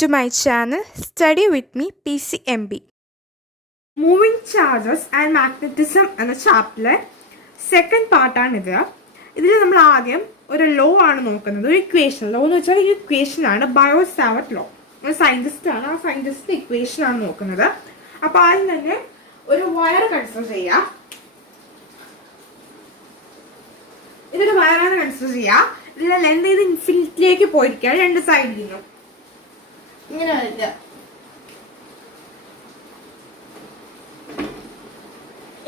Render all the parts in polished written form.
to my channel Study with me PCMB. Moving charges and magnetism എന്ന ചാപ്റ്ററിലെ second പാർട്ടാണിത്. ഇതിൽ നമ്മൾ ആദ്യം ഒരു ലോ ആണ് നോക്കുന്നത്, ഒരു ഇക്വേഷൻ. ലോ എന്ന് വെച്ചാൽ ഈ ഇക്വേഷൻ ആണ് ബയോസാവർട്ട് ലോ. ഒരു സയന്റിസ്റ്റ് ആണ്, ആ സയന്റിസ്റ്റ് ഇക്വേഷൻ ആണ് നോക്കുന്നത്. അപ്പോൾ ആദ്യം തന്നെ ഒരു വയർ കൺസിഡർ ചെയ്യാം. ഇതൊരു വയറാണ് കൺസിഡർ ചെയ്യുക. ഇതിലെ ലെന്ത് ഇത് ഇൻഫിനിറ്റിയിലേക്ക് പോയിരിക്കുകയാണ് രണ്ട് സൈഡിൽ നിന്നും. ഇങ്ങനെ വരിക.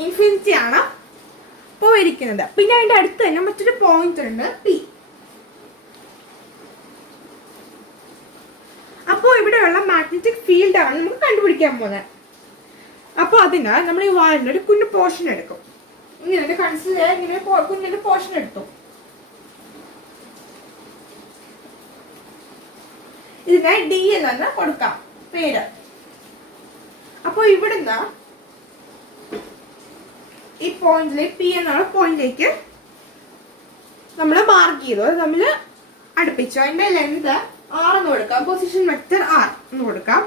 ഇൻഫിനിറ്റി ആണ് പോയിരിക്കുന്നത്. പിന്നെ അതിന്റെ അടുത്ത് തന്നെ മറ്റൊരു പോയിന്റ് ഉണ്ട്, പി. അപ്പോൾ ഇവിടെയുള്ള മാഗ്നറ്റിക് ഫീൽഡ് ആണ് നമുക്ക് കണ്ടുപിടിക്കാൻ പോകുന്നത്. അപ്പോൾ അതിന് നമ്മൾ ഈ വയറിന്റെ ഒരു കുഞ്ഞു പോർഷൻ എടുക്കും. ഇങ്ങനെ കൺസിഡർ ചെയ്യാൻ ഇങ്ങനെ കുഞ്ഞൊരു പോർഷൻ എടുത്തു. ഇതിനെ ഡി എന്ന് കൊടുക്കാം പേര്. അപ്പൊ ഇവിടുന്ന് ഈ പോയിന്റിലേക്ക് പി എന്നുള്ള പോയിന്റിലേക്ക് നമ്മൾ മാർക്ക് ചെയ്തു, അത് നമ്മൾ അടുപ്പിച്ചു. അതിന്റെ ലെന്ത് ആർ എന്ന് കൊടുക്കാം, പൊസിഷൻ വെക്ടർ ആർ എന്ന് കൊടുക്കാം.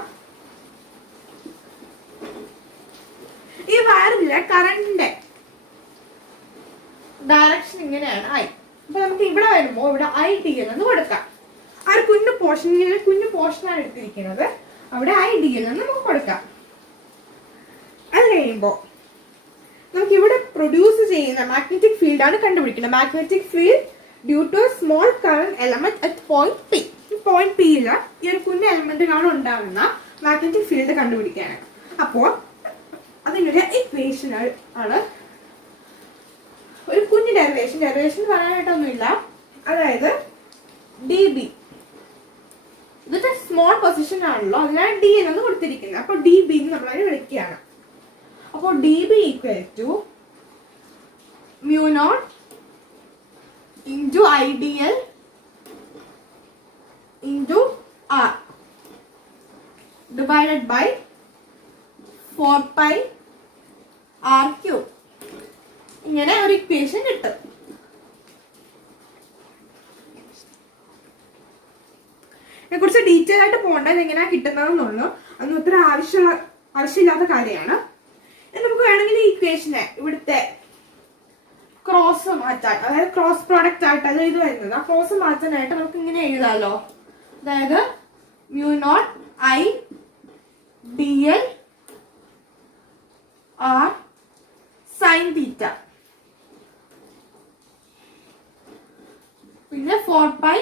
ഈ വയറിലെ കറണ്ടിന്റെ ഡയറക്ഷൻ ഇങ്ങനെയാണ് ഐ. അപ്പൊ നമുക്ക് ഇവിടെ വരുമ്പോ ഇവിടെ ഐ ഡി എന്ന് കൊടുക്കാം. ആ ഒരു കുഞ്ഞു പോർഷൻ, ഇങ്ങനെ കുഞ്ഞു പോർഷനാണ് എടുത്തിരിക്കുന്നത്, അവിടെ ഐ ഡി എന്ന് നമുക്ക് കൊടുക്കാം. അത് കഴിയുമ്പോ നമുക്ക് ഇവിടെ പ്രൊഡ്യൂസ് ചെയ്യുന്ന മാഗ്നറ്റിക് ഫീൽഡ് ആണ് കണ്ടുപിടിക്കുന്നത്. Magnetic field due to small current element at point P. Point പിയില് ഈ ഒരു കുഞ്ഞു എലമെന്റിനാണ് ഉണ്ടാകുന്ന മാഗ്നറ്റിക് ഫീൽഡ് കണ്ടുപിടിക്കാനാണ്. അപ്പോൾ അതിനൊരു ഇക്വേഷൻ ആണ്, ഒരു കുഞ്ഞു ഡെറിവേഷൻ പറയാനായിട്ടൊന്നുമില്ല. അതായത് ഡി ബി, ഇതൊക്കെ സ്മോൾ പൊസിഷൻ ആണല്ലോ, അതിനാണ് ഡി എന്ന് കൊടുത്തിരിക്കുന്നത്. അപ്പോൾ ഡി ബി നമ്മൾ അതിനെ വിളിക്കുകയാണ്. അപ്പോൾ D B equal to mu naught into I D L into R divided by 4 pi R cube. ഇങ്ങനെ ഒരു ഇക്വേഷൻ കിട്ടും. ഇതിനെ കുറിച്ച് ഡീറ്റെയിൽ ആയിട്ട് പോകേണ്ടത് എങ്ങനെയാ കിട്ടുന്നതെന്നുള്ളൂ, അതൊന്നും ഒത്തിരി ആവശ്യമില്ലാത്ത കാര്യമാണ്. നമുക്ക് വേണമെങ്കിൽ ഈ ഇക്വേഷനെ ഇവിടുത്തെ ക്രോസ് മാറ്റാൻ, അതായത് ക്രോസ് പ്രോഡക്റ്റ് ആയിട്ട് അത് ഇത് വരുന്നത്, ആ ക്രോസ് മാറ്റാനായിട്ട് നമുക്ക് ഇങ്ങനെ എഴുതാലോ. അതായത് mu naught I D L R sine theta പിന്നെ 4 പൈ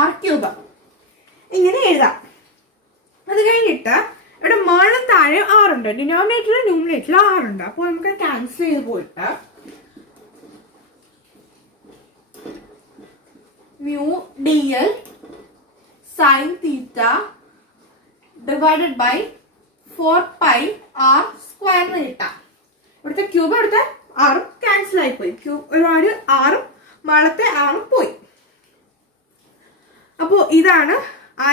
ആർ ക്യൂബ് ഇങ്ങനെ എഴുതാം. അത് കഴിഞ്ഞിട്ട് ഇവിടെ മേളും താഴെ ആറുണ്ട്, ഡിനോമിനേറ്ററിലും ന്യൂമിനേറ്ററിലും ആറുണ്ട്. അപ്പോൾ നമുക്ക് ക്യാൻസൽ ചെയ്ത് പോയിട്ട് mu D L sine theta divided by 4 pi R square എന്ന് കിട്ടാം. ഇവിടുത്തെ ക്യൂബ് ഇവിടുത്തെ ആറും ക്യാൻസൽ ആയി പോയി. ക്യൂബ് ഒരുപാട് ആറും മാളത്തെ ആറും പോയി. അപ്പോ ഇതാണ് ആ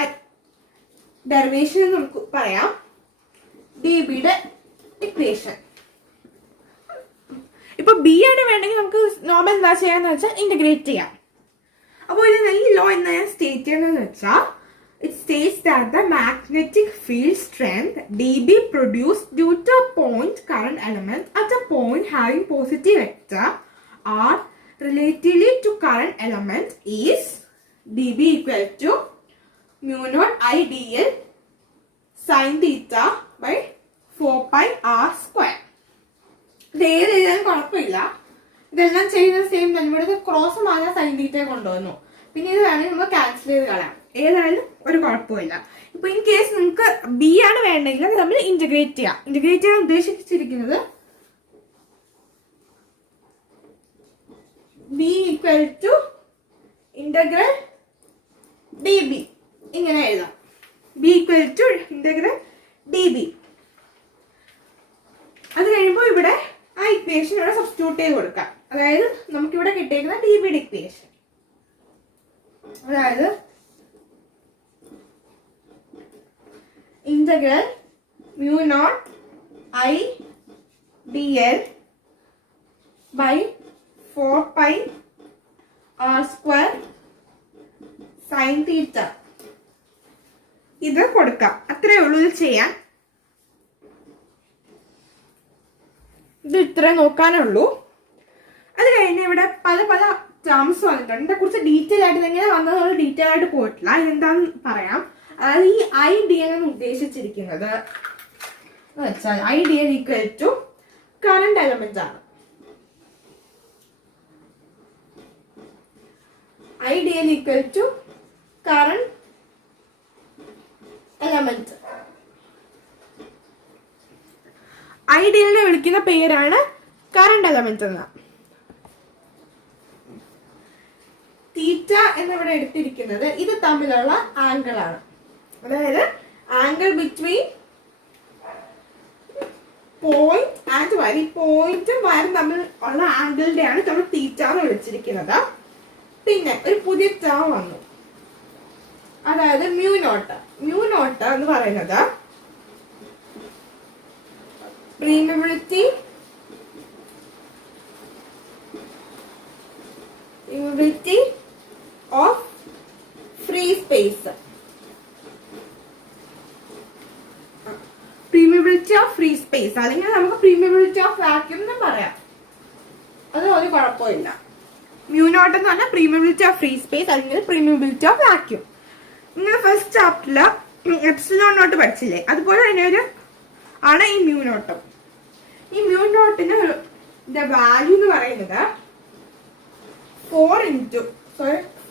ഡെറിവേഷൻ എന്ന് നമുക്ക് പറയാം, ഡി ബിയുടെ ഇക്വേഷൻ. ഇപ്പൊ ബി ആണ് വേണമെങ്കിൽ നമുക്ക് നോർമൽ എന്താ ചെയ്യാന്ന് വെച്ചാൽ ഇന്റഗ്രേറ്റ് ചെയ്യാം. അപ്പോൾ ഇത് ഈ ലോ എന്താ ഞാൻ സ്റ്റേറ്റ് ചെയ്യണമെന്ന് വെച്ചാൽ, it states that the magnetic field strength dB produced due to a point current element at a point having positive vector R relatively to current element is dB equal to mu naught I dl sin theta by 4 pi r square. ഇത് ഏത് എഴുതാൻ കുഴപ്പമില്ല, ഇതെല്ലാം ചെയ്യുന്ന same തന്നെ. ഇവിടെ cross മാറ്റാൻ sign തീറ്റയെ കൊണ്ടുവന്നു. പിന്നെ ഇത് വേണമെങ്കിൽ നമ്മൾ ക്യാൻസൽ ചെയ്ത് കളയാം, ഏതായാലും ഒരു കുഴപ്പമില്ല. ഇപ്പൊ ഇൻ കേസ് നിങ്ങൾക്ക് ബി ആണ് വേണ്ടെങ്കിൽ അത് നമ്മൾ ഇന്റഗ്രേറ്റ് ചെയ്യാം. ഇന്റഗ്രേറ്റ് ചെയ്യാൻ ഉദ്ദേശിച്ചിരിക്കുന്നത് B equal to integral d B ഇങ്ങനെ എഴുതാം. B equal to integral d B. അത് കഴിയുമ്പോൾ ഇവിടെ ആ ഇക്വേഷൻ ഇവിടെ സബ്സ്റ്റിറ്റ്യൂട്ട് ചെയ്ത് കൊടുക്കാം. അതായത് നമുക്കിവിടെ കിട്ടിയിരിക്കുന്ന ഡി ബിയുടെ ഇക്വേഷൻ, അതായത് integral mu naught I D L by 4 pi R square sine theta ഇത് കൊടുക്കാം. അത്രയേ ഉള്ളൂ ഇത് ചെയ്യാൻ. ഇത് ഇത്രേ നോക്കാനേ ഉള്ളൂ. അത് കഴിഞ്ഞ് ഇവിടെ പല പല ടേംസ് വന്നിട്ടുണ്ട്. ഇതിനെ കുറിച്ച് ഡീറ്റെയിൽ ആയിട്ട് എങ്ങനെ വന്നതെന്നുള്ള ഡീറ്റെയിൽ ആയിട്ട് പോയിട്ടില്ല. ഇതെന്താന്ന് പറയാം. അതായത് ഈ ഐഡിയൽ എന്ന് ഉദ്ദേശിച്ചിരിക്കുന്നത് എന്ന് വെച്ചാൽ ideal equal to current element ആണ്. Ideal equal to current element. ഐഡിയലിനെ വിളിക്കുന്ന പേരാണ് കറണ്ട് എലമെന്റ് എന്ന്. തീറ്റ എന്നിവിടെ എടുത്തിരിക്കുന്നത് ഇത് തമ്മിലുള്ള ആംഗിൾ ആണ്. അതായത് angle between point and wire. ഈ പോയിന്റും വയറും തമ്മിൽ ഉള്ള ആംഗിളിന്റെയാണ് നമ്മൾ തീറ്റ എന്ന് വിളിച്ചിരിക്കുന്നത്. പിന്നെ ഒരു പുതിയ ടേം വന്നു, അതായത് മ്യൂ നോട്ട്. മ്യൂ നോട്ട് എന്ന് പറയുന്നത് permeability of free space. Permeability of free space അല്ലെങ്കിൽ നമുക്ക് permeability of vacuum എന്ന് പറയാം. അത് ഒരു കുഴപ്പമില്ല. മ്യൂ നോട്ട് എന്ന് പറഞ്ഞാൽ permeability of free space അല്ലെങ്കിൽ permeability of vacuum. നിങ്ങൾ ഫസ്റ്റ് ചാപ്റ്ററിൽ എപ്സിലോൺ നോട്ട് പഠിച്ചില്ലേ, അതുപോലെ തന്നെ ഒരു ആണ് ഈ മ്യൂ നോട്ട്. ഈ മ്യൂ നോട്ടിന് വാല്യൂ എന്ന് പറയുന്നത്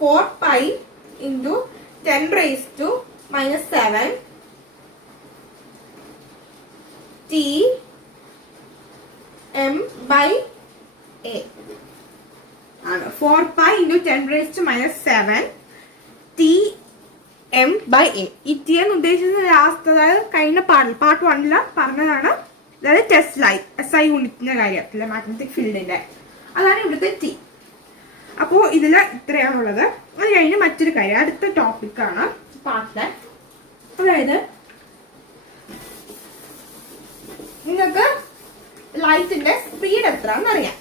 4 pi into 10 raised to minus 7 T M by A ആണ്. 4 pi into 10 raised to minus 7 T M by A. ഈ ടി എന്ന് ഉദ്ദേശിച്ചത് ലാസ്റ്റ്, അതായത് കഴിഞ്ഞ പാർട്ട് 1 പറഞ്ഞതാണ്. അതായത് ടെസ്ല SI യൂണിറ്റിന്റെ കാര്യത്തിലെ മാഗ്നറ്റിക് ഫീൽഡിന്റെ അതാണ് ഇവിടുത്തെ ടി. അപ്പോൾ ഇതില് ഇത്രയാണുള്ളത്. അത് കഴിഞ്ഞ് മറ്റൊരു കാര്യം, അടുത്ത ടോപ്പിക്കാണ് പാർട്ടിലെ. അതായത് നിങ്ങൾക്ക് ലൈറ്റിന്റെ സ്പീഡ് എത്രയാണെന്ന് അറിയാം.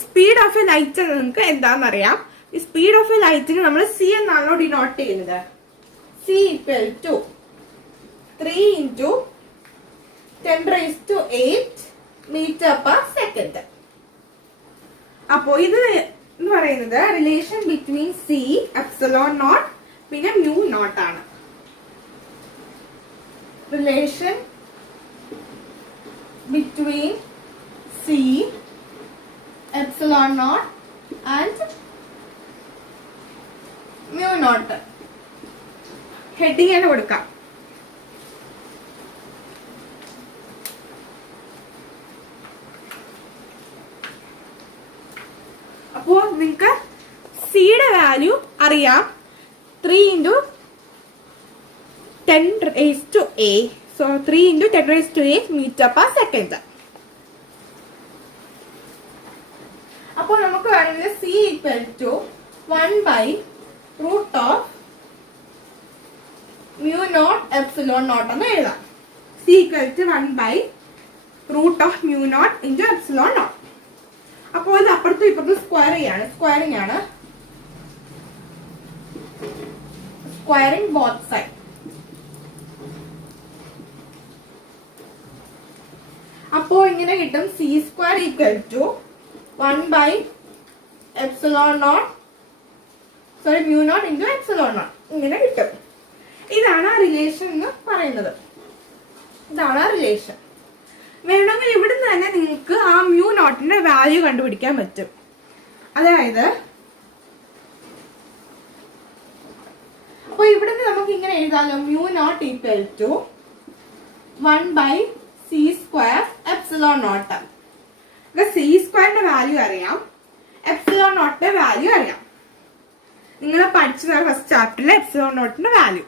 സ്പീഡ് ഓഫ് എ ലൈറ്റ് നിങ്ങൾക്ക് എന്താണെന്ന് അറിയാം. ഈ സ്പീഡ് ഓഫ് എ ലൈറ്റിന് നമ്മൾ സി എന്നാണോ ഡിനോട്ട് ചെയ്യുന്നത്. C equal to 3 into 10 raised to 8 meter per second. അപ്പോ ഇത് എന്ന് പറയുന്നത് relation between C epsilon naught പിന്നെ മ്യൂ നോട്ട് ആണ്. Relation between C epsilon naught and mu not. Heading തന്നെ കൊടുക്കാം. അപ്പോ നിങ്ങൾക്ക് സിയുടെ വാല്യൂ അറിയാം. 3 into 10 raised to A. So 3 into 10 raised to 8 meter per second. അപ്പോൾ നമുക്ക് വേണമെങ്കിൽ C equal to 1 by root of mu naught epsilon naught എന്ന് എഴുതാം. C equal to 1 by root of mu naught into epsilon naught. അപ്പോൾ ഇത് അപ്പുറത്തും ഇപ്പുറത്തും squaring ആണ്. Squaring both side. അപ്പോൾ ഇങ്ങനെ കിട്ടും C square equal to 1 by epsilon naught mu naught into epsilon naught. ഇങ്ങനെ കിട്ടും. ഇതാണ് ആ റിലേഷൻ എന്ന് പറയുന്നത്. ഇതാണ് ആ റിലേഷൻ. വേണമെങ്കിൽ ഇവിടുന്ന് തന്നെ നിങ്ങൾക്ക് ആ മ്യൂ നോട്ടിന്റെ വാല്യൂ കണ്ടുപിടിക്കാൻ പറ്റും. അതായത് അപ്പൊ ഇവിടുന്ന് നമുക്ക് ഇങ്ങനെ എഴുതാലോ, mu naught equal to 1 by C square epsilon naught. C സ്ക്വയറിന്റെ വാല്യൂ അറിയാം, എപ്സിലോൺ നോട്ടിന്റെ വാല്യൂ അറിയാം. നിങ്ങൾ പഠിച്ചതാണ് ഫസ്റ്റ് ചാപ്റ്ററിലെ എപ്സിലോൺ നോട്ടിന്റെ വാല്യൂ.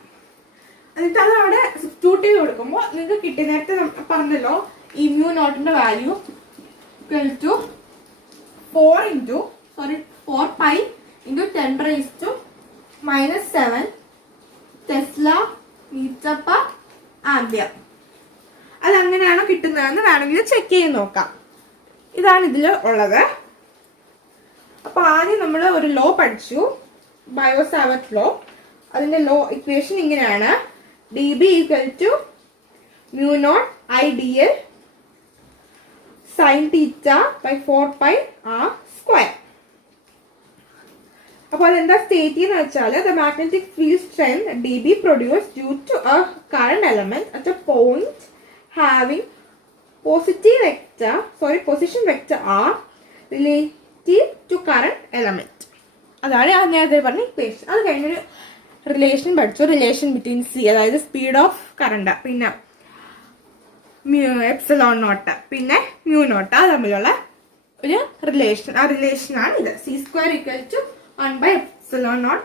എന്നിട്ട് അത് അവിടെ സബ്സ്റ്റിറ്റ്യൂട്ട് ചെയ്ത് കൊടുക്കുമ്പോൾ നിങ്ങൾക്ക് കിട്ടിയ നേരത്തെ പറഞ്ഞല്ലോ ഈ മ്യൂ നോട്ടിന്റെ value equal to 4 pi into 10 raised to minus 7 tesla metre per ampere. അതങ്ങനെയാണോ കിട്ടുന്നതെന്ന് വേണമെങ്കിൽ ചെക്ക് ചെയ്ത് നോക്കാം. ഇതാണ് ഇതിൽ ഉള്ളത്. അപ്പോൾ ആദ്യം നമ്മൾ ഒരു ലോ പഠിച്ചു, ബയോസാവർട്ട് ലോ. അതിന്റെ ലോ ഇക്വേഷൻ ഇങ്ങനെയാണ്: dB equal to mu naught IDL sin theta by 4 pi r square. അപ്പോൾ അതെന്താ സ്റ്റേറ്റ് ചെയ്യുന്ന വെച്ചാൽ the magnetic field strength dB produced due to a current element at a point having position vector r relative to current element. അതാണ് ഞാൻ നേരത്തെ പറഞ്ഞ equation. അത് കഴിഞ്ഞൊരു റിലേഷൻ പഠിച്ചു, റിലേഷൻ ബിറ്റ്വീൻ സി, അതായത് സ്പീഡ് ഓഫ് കറണ്ട്, പിന്നെ എപ്സിലോൺ നോട്ട്, പിന്നെ മ്യൂ നോട്ട്, അത് തമ്മിലുള്ള ഒരു റിലേഷൻ. ആ റിലേഷനാണ് ഇത്. c² equal to 1/ε0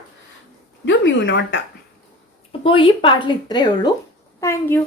to mu naught. അപ്പോൾ ഈ പാർട്ടിൽ ഇത്രയേ ഉള്ളൂ. Thank U.